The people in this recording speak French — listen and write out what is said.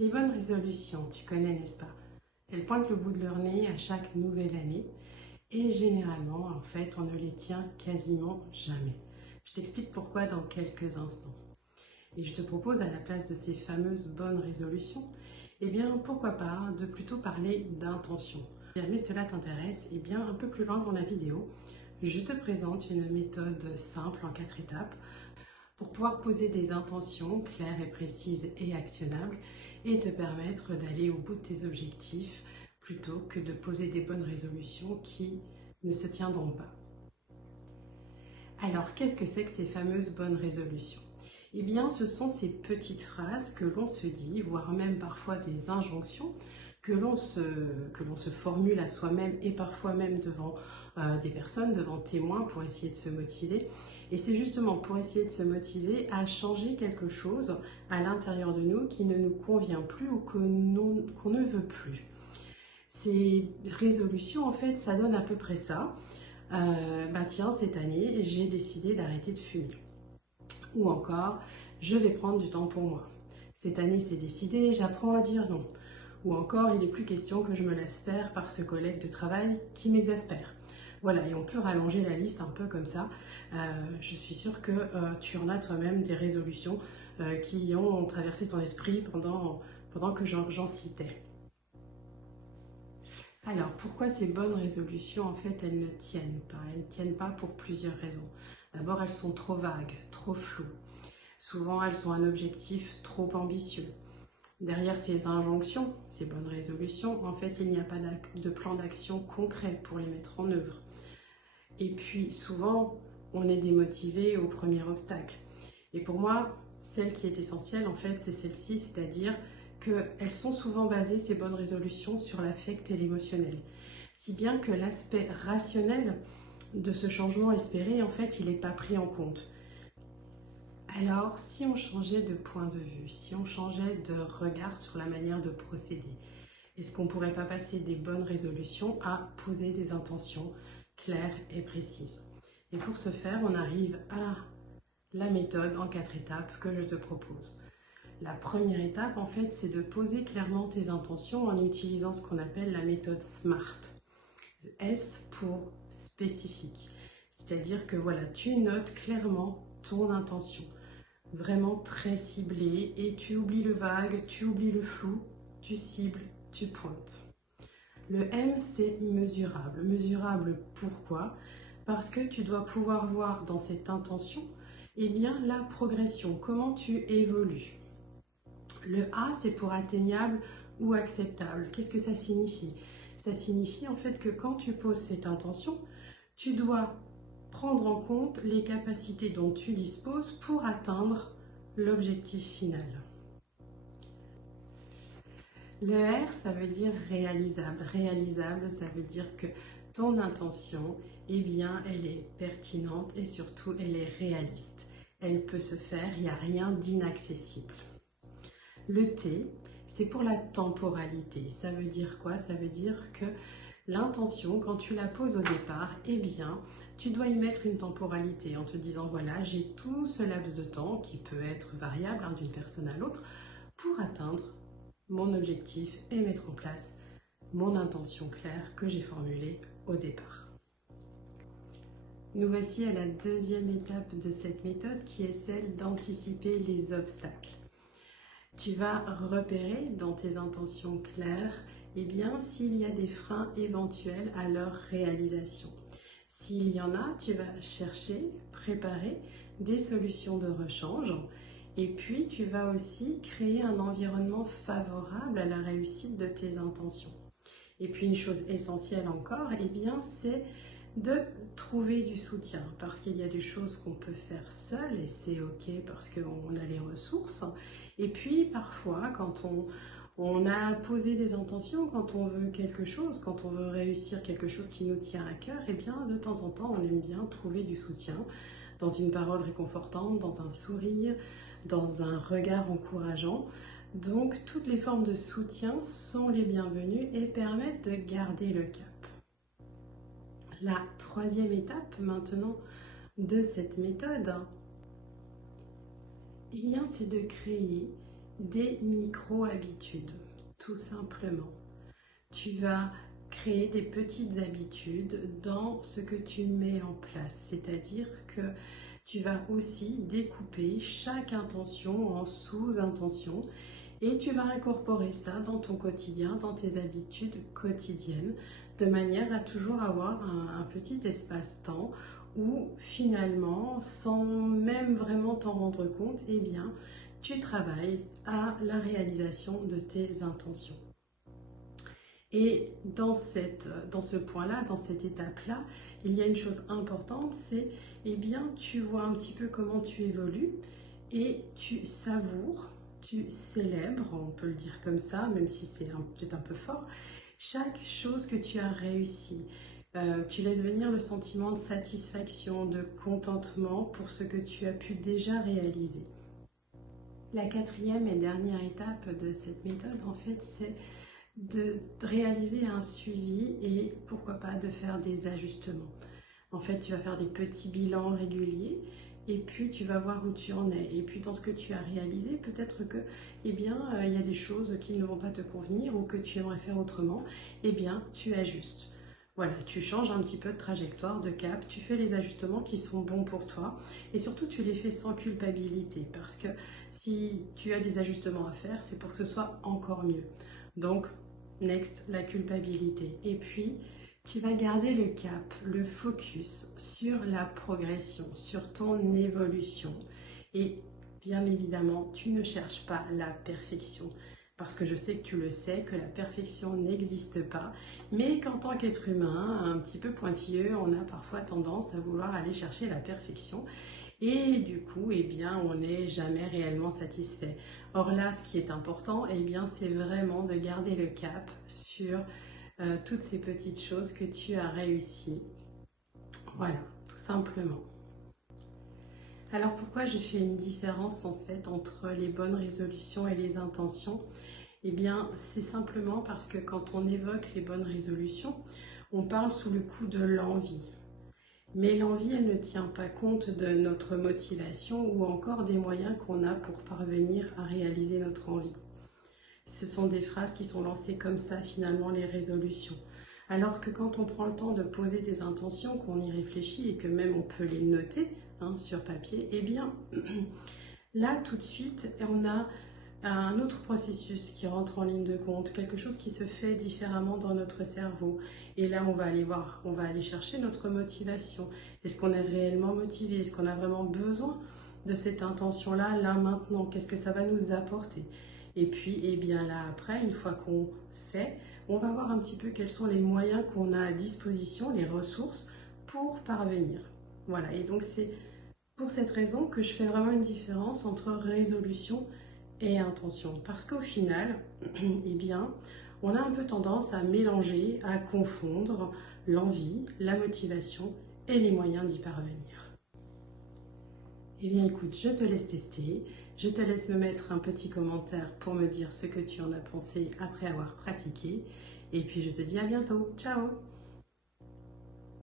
Les bonnes résolutions, tu connais, n'est-ce pas? Elles pointent le bout de leur nez à chaque nouvelle année et généralement, en fait, on ne les tient quasiment jamais. Je t'explique pourquoi dans quelques instants. Et je te propose à la place de ces fameuses bonnes résolutions, eh bien, pourquoi pas de plutôt parler d'intention. Si jamais cela t'intéresse, eh bien, un peu plus loin dans la vidéo, je te présente une méthode simple en 4 étapes pour pouvoir poser des intentions claires et précises et actionnables et te permettre d'aller au bout de tes objectifs plutôt que de poser des bonnes résolutions qui ne se tiendront pas. Alors, qu'est-ce que c'est que ces fameuses bonnes résolutions? Eh bien, ce sont ces petites phrases que l'on se dit, voire même parfois des injonctions que l'on se formule à soi-même et parfois même devant des personnes, devant témoins pour essayer de se motiver. Et c'est justement pour essayer de se motiver à changer quelque chose à l'intérieur de nous qui ne nous convient plus ou qu'on ne veut plus. Ces résolutions, en fait, ça donne à peu près ça. Tiens, cette année, j'ai décidé d'arrêter de fumer. Ou encore, je vais prendre du temps pour moi. Cette année, c'est décidé, j'apprends à dire non. Ou encore, il n'est plus question que je me laisse faire par ce collègue de travail qui m'exaspère. Voilà, et on peut rallonger la liste un peu comme ça. Je suis sûre que tu en as toi-même des résolutions qui ont traversé ton esprit pendant que j'en citais. Alors, pourquoi ces bonnes résolutions, en fait, elles ne tiennent pas? Elles ne tiennent pas pour plusieurs raisons. D'abord, elles sont trop vagues, trop floues. Souvent, elles ont un objectif trop ambitieux. Derrière ces injonctions, ces bonnes résolutions, en fait, il n'y a pas de plan d'action concret pour les mettre en œuvre. Et puis, souvent, on est démotivé au premier obstacle. Et pour moi, celle qui est essentielle, en fait, c'est celle-ci, c'est-à-dire qu'elles sont souvent basées, ces bonnes résolutions, sur l'affect et l'émotionnel. Si bien que l'aspect rationnel de ce changement espéré, en fait, il n'est pas pris en compte. Alors, si on changeait de point de vue, si on changeait de regard sur la manière de procéder, est-ce qu'on ne pourrait pas passer des bonnes résolutions à poser des intentions claires et précises? Et pour ce faire, on arrive à la méthode en 4 étapes que je te propose. La première étape, en fait, c'est de poser clairement tes intentions en utilisant ce qu'on appelle la méthode SMART. S pour spécifique. C'est-à-dire que voilà, tu notes clairement ton intention, vraiment très ciblée, et tu oublies le vague, tu oublies le flou, tu cibles, tu pointes. Le M, c'est mesurable. Mesurable, pourquoi? Parce que tu dois pouvoir voir dans cette intention, eh bien, la progression, comment tu évolues. Le A, c'est pour atteignable ou acceptable. Qu'est-ce que ça signifie? Ça signifie en fait que quand tu poses cette intention, tu dois prendre en compte les capacités dont tu disposes pour atteindre l'objectif final. Le R, ça veut dire réalisable. Réalisable, ça veut dire que ton intention, eh bien, elle est pertinente et surtout, elle est réaliste. Elle peut se faire, il n'y a rien d'inaccessible. Le T, c'est pour la temporalité. Ça veut dire quoi? Ça veut dire que l'intention, quand tu la poses au départ, eh bien, tu dois y mettre une temporalité en te disant, voilà, j'ai tout ce laps de temps qui peut être variable d'une personne à l'autre pour atteindre mon objectif et mettre en place mon intention claire que j'ai formulée au départ. Nous voici à la deuxième étape de cette méthode qui est celle d'anticiper les obstacles. Tu vas repérer dans tes intentions claires, eh bien, s'il y a des freins éventuels à leur réalisation. S'il y en a, tu vas chercher, préparer des solutions de rechange. Et puis, tu vas aussi créer un environnement favorable à la réussite de tes intentions. Et puis, une chose essentielle encore, eh bien, c'est de trouver du soutien. Parce qu'il y a des choses qu'on peut faire seul et c'est OK parce qu'on a les ressources. Et puis, parfois, quand on a posé des intentions, quand on veut quelque chose, quand on veut réussir quelque chose qui nous tient à cœur, eh bien, de temps en temps, on aime bien trouver du soutien dans une parole réconfortante, dans un sourire, dans un regard encourageant. Donc, toutes les formes de soutien sont les bienvenues et permettent de garder le cap. La troisième étape maintenant de cette méthode, eh bien, c'est de créer des micro-habitudes, tout simplement. Tu vas créer des petites habitudes dans ce que tu mets en place, c'est-à-dire que tu vas aussi découper chaque intention en sous-intentions et tu vas incorporer ça dans ton quotidien, dans tes habitudes quotidiennes, de manière à toujours avoir un petit espace-temps où finalement, sans même vraiment t'en rendre compte, eh bien, tu travailles à la réalisation de tes intentions. Et dans ce point-là, dans cette étape-là, il y a une chose importante, c'est, eh bien, tu vois un petit peu comment tu évolues et tu savoures, tu célèbres, on peut le dire comme ça, même si c'est peut-être un peu fort, chaque chose que tu as réussi. Tu laisses venir le sentiment de satisfaction, de contentement pour ce que tu as pu déjà réaliser. La quatrième et dernière étape de cette méthode, en fait, c'est de réaliser un suivi et pourquoi pas de faire des ajustements. En fait, tu vas faire des petits bilans réguliers et puis tu vas voir où tu en es. Et puis dans ce que tu as réalisé, peut-être que, eh bien, il y a des choses qui ne vont pas te convenir ou que tu aimerais faire autrement, eh bien, tu ajustes. Voilà, tu changes un petit peu de trajectoire, de cap, tu fais les ajustements qui sont bons pour toi et surtout tu les fais sans culpabilité parce que si tu as des ajustements à faire, c'est pour que ce soit encore mieux. Donc, next, la culpabilité. Et puis, tu vas garder le cap, le focus sur la progression, sur ton évolution. Et bien évidemment, tu ne cherches pas la perfection. Parce que je sais que tu le sais, que la perfection n'existe pas. Mais qu'en tant qu'être humain, un petit peu pointilleux, on a parfois tendance à vouloir aller chercher la perfection. Et du coup, eh bien, on n'est jamais réellement satisfait. Or là, ce qui est important, eh bien, c'est vraiment de garder le cap sur toutes ces petites choses que tu as réussies. Voilà, tout simplement. Alors pourquoi je fais une différence en fait entre les bonnes résolutions et les intentions? Eh bien, c'est simplement parce que quand on évoque les bonnes résolutions, on parle sous le coup de l'envie. Mais l'envie, elle ne tient pas compte de notre motivation ou encore des moyens qu'on a pour parvenir à réaliser notre envie. Ce sont des phrases qui sont lancées comme ça, finalement, les résolutions. Alors que quand on prend le temps de poser des intentions, qu'on y réfléchit et que même on peut les noter sur papier, eh bien, là, tout de suite, on a un autre processus qui rentre en ligne de compte, quelque chose qui se fait différemment dans notre cerveau. Et là, on va aller voir, on va aller chercher notre motivation. Est-ce qu'on est réellement motivé? Est-ce qu'on a vraiment besoin de cette intention-là, là, maintenant? Qu'est-ce que ça va nous apporter? Et puis, eh bien là, après, une fois qu'on sait, on va voir un petit peu quels sont les moyens qu'on a à disposition, les ressources, pour parvenir. Voilà, et donc c'est pour cette raison que je fais vraiment une différence entre résolution et intention. Parce qu'au final, eh bien, on a un peu tendance à mélanger, à confondre l'envie, la motivation et les moyens d'y parvenir. Eh bien écoute, je te laisse tester, je te laisse me mettre un petit commentaire pour me dire ce que tu en as pensé après avoir pratiqué, et puis je te dis à bientôt, ciao!